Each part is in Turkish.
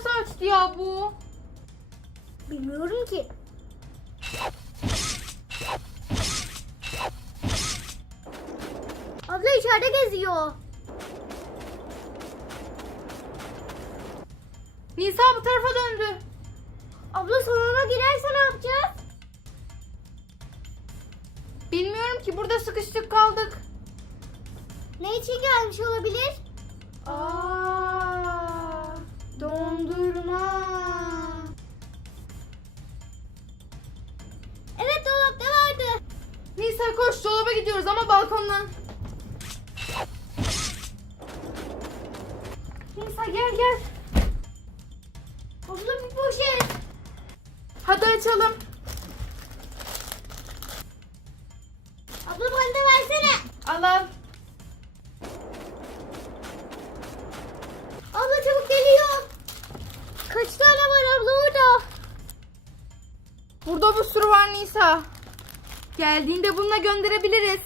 nasıl açtı ya bu? Bilmiyorum ki. Abla içeride geziyor. Nisa bu tarafa döndü. Abla salona girerse ne yapacağız? Bilmiyorum ki burada sıkıştık kaldık. Ne için gelmiş olabilir? Aa, dondurma. Evet dolapta vardı. Nisa koş dolaba gidiyoruz ama balkondan. Nisa gel gel. Abla bir poşet. Hadi açalım. Abla bana da versene. Al al. Var Nisa. Geldiğinde bununla gönderebiliriz.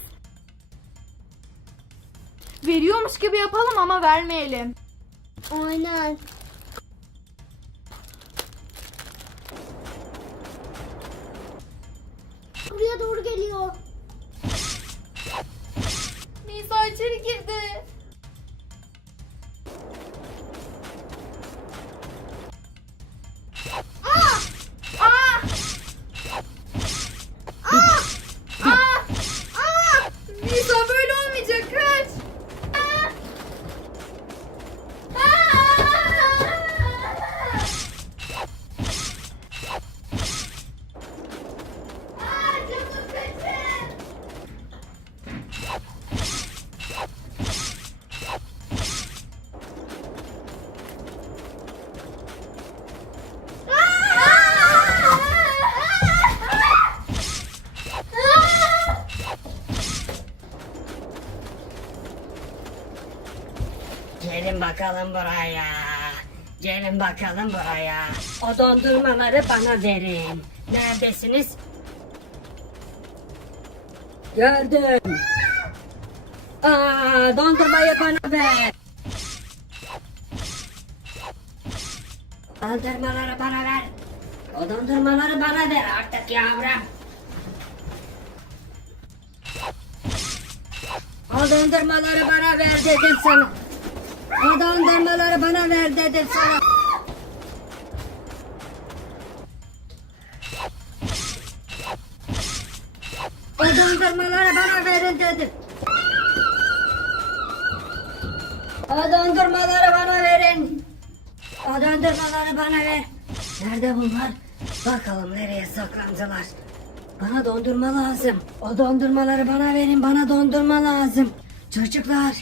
Veriyormuş gibi yapalım ama vermeyelim. Aynen. Bakalım buraya. Gelin bakalım buraya. O dondurmaları bana verin. Neredesiniz? Gördüm. Aa, dondurmayı bana ver. Dondurmaları bana ver. O dondurmaları bana ver artık yavrum. O dondurmaları bana ver dedim sana. O dondurmaları bana ver dedim sana. O dondurmaları bana verin dedim. O dondurmaları bana verin. O dondurmaları bana ver. Nerede bunlar? Bakalım nereye saklandılar. Bana dondurma lazım. O dondurmaları bana verin. Bana dondurma lazım. Çocuklar.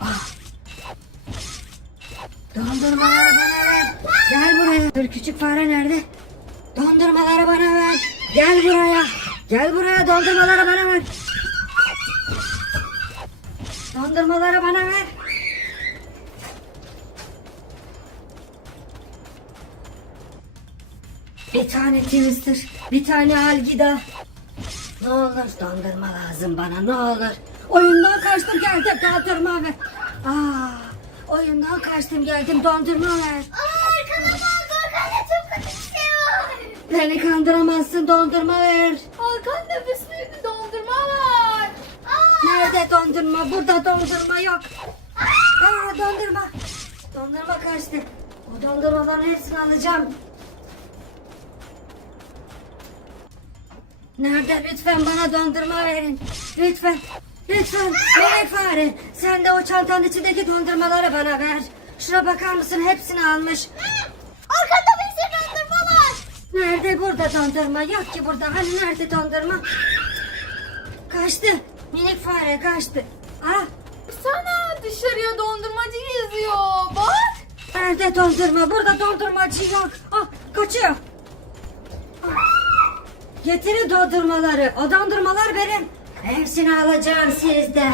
Ah. Dondurmaları bana ver. Gel buraya. Dur küçük fare nerede? Dondurmaları bana ver. Gel buraya. Gel buraya dondurmaları bana ver. Dondurmaları bana ver. Bir tane twister, bir tane algida. Ne olur dondurma lazım bana ne olur. Oyundan kaçtım geldim dondurma ver. Aa, oyundan kaçtım geldim dondurma ver. Aa, arkana bak, arkanda çok kötü bir şey var. Beni kandıramazsın dondurma ver. Hakan nefesli dondurma var. Aa! Nerede dondurma? Burada dondurma yok. Aa dondurma. Dondurma kaçtı. O dondurmaların hepsini alacağım. Nerede? Lütfen bana dondurma verin. Lütfen. Lütfen. Melek fare. Sen de o çantanın içindeki dondurmaları bana ver. Şuna bakar mısın? Hepsini almış. Arkanda bir sürü dondurma var. Nerede burada dondurma? Yok ki burada. Hani nerede dondurma? Kaçtı. Minik fare kaçtı. Ah Sana dışarıya dondurmacı yazıyor. Bak. Nerede dondurma? Burada dondurmacı yok. Ah kaçıyor. Getirin dondurmaları. O dondurmalar benim. Hepsini alacağım sizden.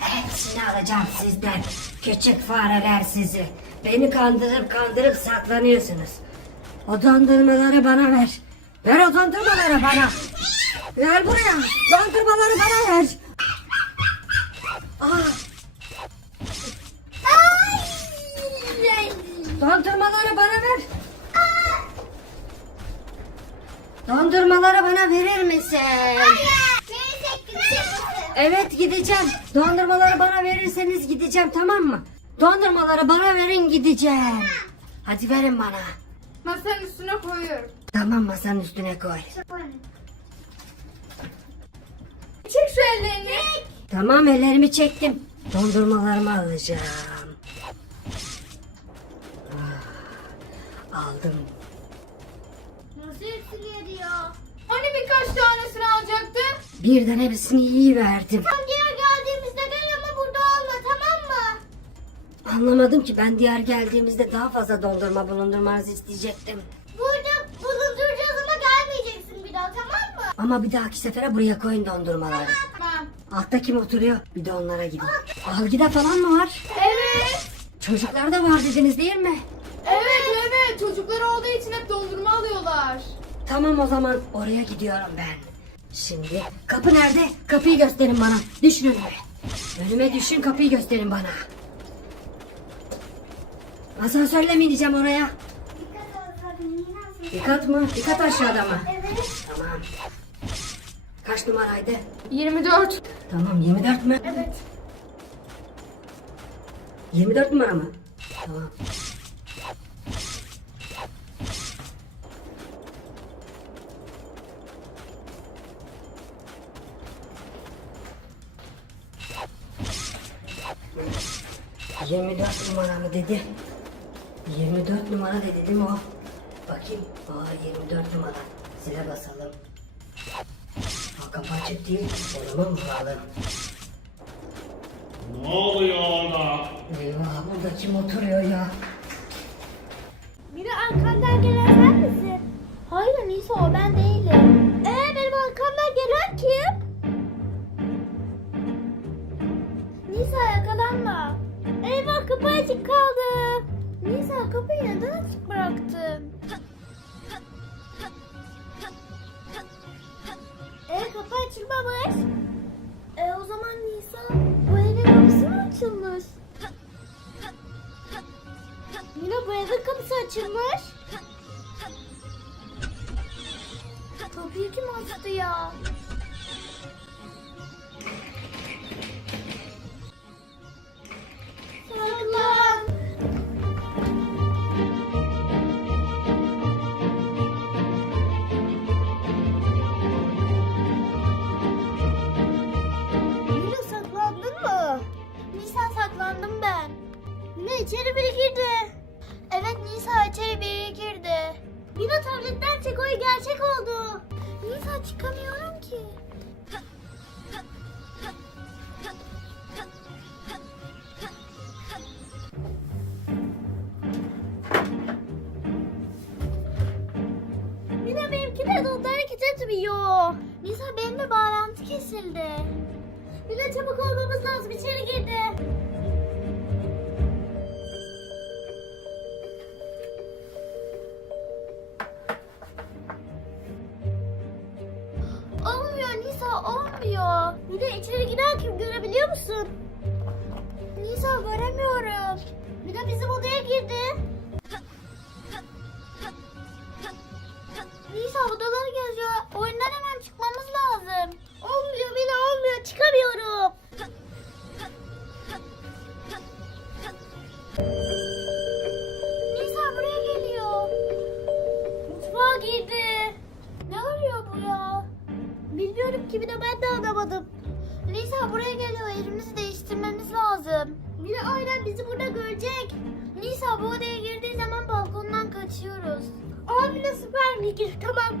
Hepsini alacağım sizden. Küçük fareler sizi. Beni kandırıp kandırıp saklanıyorsunuz. O dondurmaları bana ver. Ver o dondurmaları bana. Ver buraya. Dondurmaları bana ver. Aa, dondurmaları bana ver. Dondurmaları bana verir misin? Evet gideceğim. Dondurmaları bana verirseniz gideceğim tamam mı? Dondurmaları bana verin gideceğim. Hadi verin bana. Masanın üstüne koyuyorum. Tamam masanın üstüne koy. Çek şu ellerini. Tamam ellerimi çektim. Dondurmalarımı alacağım. Ah, Aldım. Nasıl hepsini yedi ya? Hani birkaç tanesini alacaktın? Birden hepsini iyi verdim. Tam diğer geldiğimizde gel ama burada olma tamam mı? Anlamadım ki ben diğer geldiğimizde daha fazla dondurma bulundurmanızı isteyecektim. Burada bulunduracağız ama gelmeyeceksin bir daha tamam mı? Ama bir dahaki sefere buraya koyun dondurmaları. Tamam. Altta kim oturuyor? Bir de onlara gidin. Algıda falan mı var? Evet. Çocuklar da var dediniz değil mi? Evet evet. Çocuklar olduğu için hep dondurma alıyorlar. Tamam o zaman oraya gidiyorum ben. Şimdi kapı nerede? Kapıyı gösterin bana. Düşün önüme. Önüme düşün kapıyı gösterin bana. Asansörle mi ineceğim oraya? Dikkat mı? Dikkat aşağıda mı? Evet. Tamam. Kaç numaraydı? 24. Tamam 24 mü? Evet. 24 numara mı? Tamam. Yirmi dört numara mı dedi? 24 numara dedi değil mi o? Bakayım. Aa 24 numara. Zile basalım. Aa, kapı açık değil. O zaman vuralım. Ne oluyor orada? Eyvah burada kim oturuyor ya? Biri arkandan gelen sen misin? Hayır Nisa o ben değilim. Ee benim arkamdan gelen kim? Yakalanma. Eyvah kapı açık kaldı. Nisa kapıyı neden açık bıraktın? Ee kapı açılmamış. E o zaman Nisa bu evin kapısı mı açılmış? Yine bu evin kapısı açılmış. Kapıyı kim açtı ya? Hareket etmiyor. Nisa benim de bağlantı kesildi. Nisa çabuk olmamız lazım içeri girdi. Olmuyor Nisa olmuyor. Bir de içeri giren kim görebiliyor musun? Nisa odaları geziyor. Oyundan hemen çıkmamız lazım. Olmuyor bile olmuyor çıkamıyorum. Nisa buraya geliyor. Mutfağa girdi. Ne arıyor bu ya? Bilmiyorum ki bir ben de anlamadım. Nisa buraya geliyor. Yerimizi değiştirmemiz lazım. Mine aynen bizi burada görecek. Nisa bu odaya girdiği zaman balkondan kaçıyoruz. Mine süper fikir. Tamam.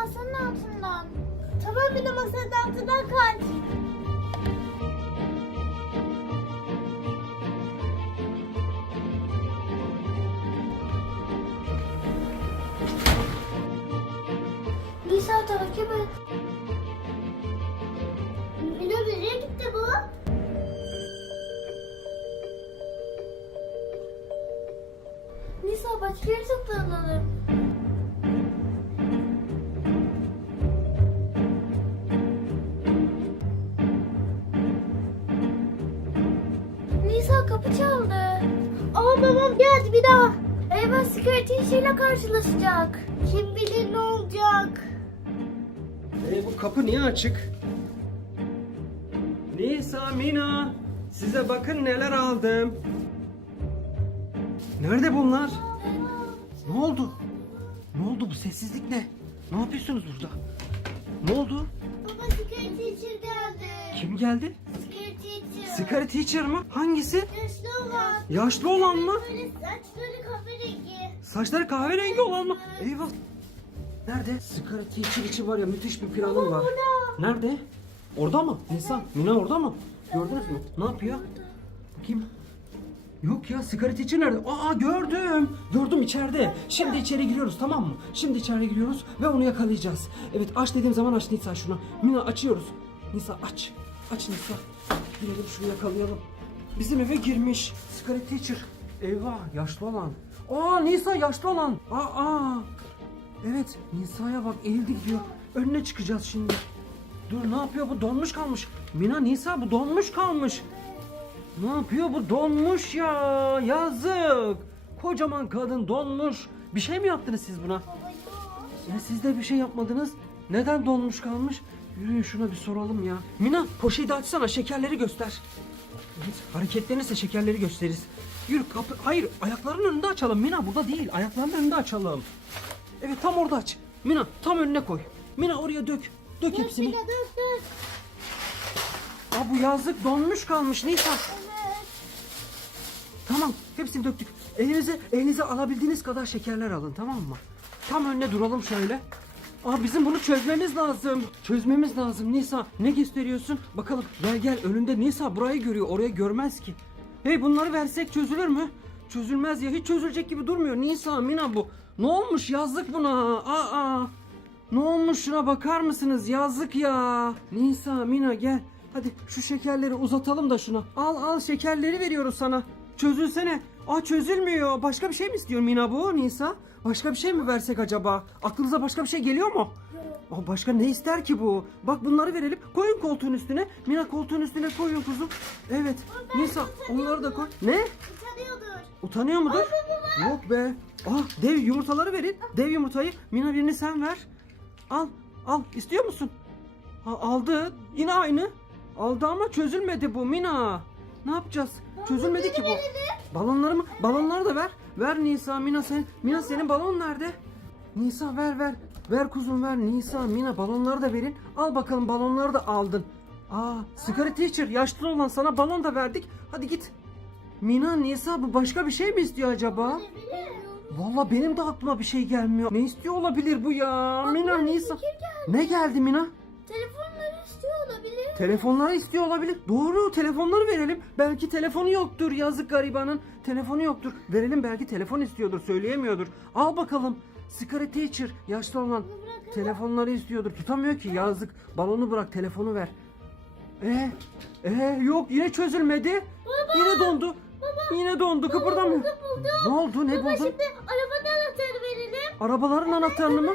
Masanın altından. Tamam bir de masanın altından kaç. Nisa takip et. Milo nereye gitti bu? Nisa başka yere saklanalım. Security işiyle karşılaşacak. Kim bilir ne olacak. E, bu kapı niye açık? Nisa, Mina, size bakın neler aldım. Nerede bunlar? Ne oldu? Ne oldu bu sessizlik ne? Ne yapıyorsunuz burada? Ne oldu? Baba security teacher geldi. Kim geldi? Security teacher. Sigara teacher mı? Hangisi? Yaşlı olan. Yaşlı olan mı? Böyle saçları kahverengi. Saçları kahverengi olan mı? Eyvah. Nerede? Sigara teacher için var ya müthiş bir planım var. Nerede? Orada mı? Nisa, Mina orada mı? Gördünüz mü? Ne yapıyor? Bakayım. Yok ya sigara teacher nerede? Aa gördüm. Gördüm içeride. Şimdi içeri giriyoruz tamam mı? Şimdi içeri giriyoruz ve onu yakalayacağız. Evet aç dediğim zaman aç Nisa şunu. Mina açıyoruz. Nisa aç. Aç Nisa. Girelim şunu yakalayalım. Bizim eve girmiş. Sigara teacher. Eyvah yaşlı olan. Aa Nisa yaşlı olan. Aa, aa. Evet Nisa'ya bak eğildi gidiyor. Önüne çıkacağız şimdi. Dur ne yapıyor bu donmuş kalmış. Mina Nisa bu donmuş kalmış. Ne yapıyor bu donmuş ya yazık. Kocaman kadın donmuş. Bir şey mi yaptınız siz buna? Ya siz de bir şey yapmadınız. Neden donmuş kalmış? Yürüyün şuna bir soralım ya. Mina poşeti açsana şekerleri göster. Evet, hareketlenirse şekerleri gösteririz. Yürü kapı. Hayır ayaklarının önünde açalım. Mina burada değil. Ayaklarının önünde açalım. Evet tam orada aç. Mina tam önüne koy. Mina oraya dök. Dök hepsini. Dur dur dur. Aa bu yazlık donmuş kalmış Nisa. Evet. Tamam hepsini döktük. Elinize elinize alabildiğiniz kadar şekerler alın tamam mı? Tam önüne duralım şöyle. Aa bizim bunu çözmemiz lazım. Çözmemiz lazım Nisa. Ne gösteriyorsun? Bakalım gel gel önünde Nisa burayı görüyor oraya görmez ki. Hey bunları versek çözülür mü? Çözülmez ya hiç çözülecek gibi durmuyor. Nisa Mina bu. Ne olmuş yazlık buna? Aa. Ne olmuş şuna bakar mısınız? Yazık ya. Nisa, Mina gel. Hadi şu şekerleri uzatalım da şuna. Al al şekerleri veriyoruz sana. Çözülsene. Aa çözülmüyor. Başka bir şey mi istiyor Mina bu Nisa? Başka bir şey mi versek acaba? Aklınıza başka bir şey geliyor mu? Aa, başka ne ister ki bu? Bak bunları verelim. Koyun koltuğun üstüne. Mina koltuğun üstüne koyun kuzum. Evet. Nisa onları da koy. Ne? Utanıyordur. Utanıyor mudur? Yok be. Ah dev yumurtaları verin. Dev yumurtayı. Mina birini sen ver. Al. Al. İstiyor musun? Ha, aldı. Yine aynı. Aldı ama çözülmedi bu Mina. Ne yapacağız? Çözülmedi ki bu. Balonları mı? Balonları da ver. Ver Nisa, Mina sen. Mina senin balon nerede? Nisa ver ver. Ver kuzum ver. Nisa, Mina balonları da verin. Al bakalım balonları da aldın. Aa, sigara teacher yaşlı olan sana balon da verdik. Hadi git. Mina, Nisa bu başka bir şey mi istiyor acaba? Valla benim de aklıma bir şey gelmiyor. Ne istiyor olabilir bu ya? Mina, Nisa. Ne geldi Mina? Telefonları istiyor olabilir. Telefonları istiyor olabilir. Doğru telefonları verelim. Belki telefonu yoktur yazık garibanın. Telefonu yoktur. Verelim belki telefon istiyordur söyleyemiyordur. Al bakalım. Sigara teacher yaşlı olan telefonları istiyordur. Tutamıyor ki yazık. Balonu bırak telefonu ver. Ee, ee yok yine çözülmedi. Yine dondu. Yine dondu kıpırdamıyor. Ne oldu ne buldun? Şimdi arabanın anahtarı verelim. Arabaların anahtarını mı?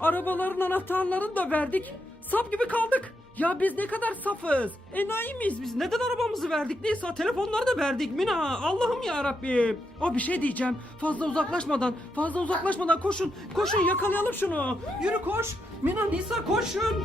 Arabaların anahtarlarını da verdik. Sap gibi kaldık. Ya biz ne kadar safız. Enayi miyiz biz? Neden arabamızı verdik? Neyse telefonları da verdik Mina. Allah'ım ya Rabbim. Aa bir şey diyeceğim. Fazla uzaklaşmadan, fazla uzaklaşmadan koşun. Koşun yakalayalım şunu. Yürü koş. Mina Nisa koşun.